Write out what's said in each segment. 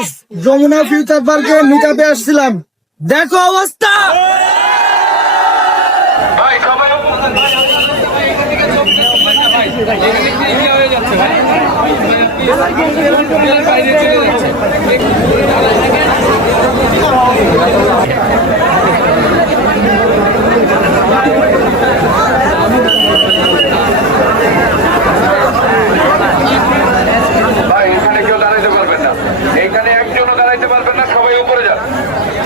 Guys, Jamuna future পার্কে মিটআপে আসছিলাম, দেখো অবস্থা। ভাই সবাই ভাই এখানে কেউ দাঁড়াইতে পারবেন না, এখানে একজনও দাঁড়াইতে পারবেন না, সবাই উপরে যান,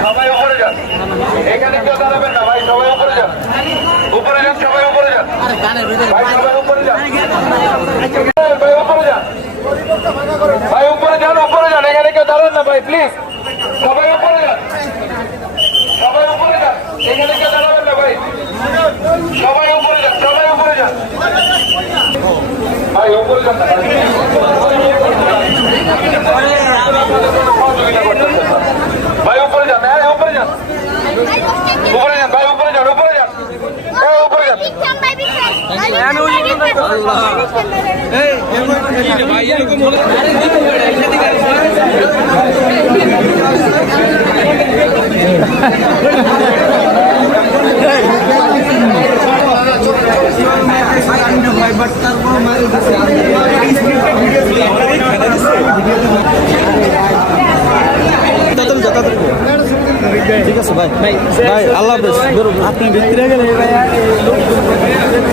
সবাই উপরে যান, এখানে কেউ দাঁড়াবেন না ভাই, সবাই উপরে যান, উপরে যান, সবাই উপরে যান, ভাই সবাই উপরে যান, ভাই উপরে যান, ভাই উপরে যান, উপরে যান, এখানে কেউ দাঁড়ান না ভাই প্লিজ, সবাই উপরে যান, সবাই উপরে যান, এখানে কেউ দাঁড়াবেন না ভাই, সবাই উপরে যান, সবাই উপরে যান, ভাই উপরে যান না ভাই উপরে যান, হ্যাঁ উপরে যান, উপরে যান ভাই, উপরে যান, উপরে যান, হ্যাঁ উপরে যান। ঠিক আছে ভাই, ভাই আল্লাহ হাফেজ। আপনি ভিতরে গেলে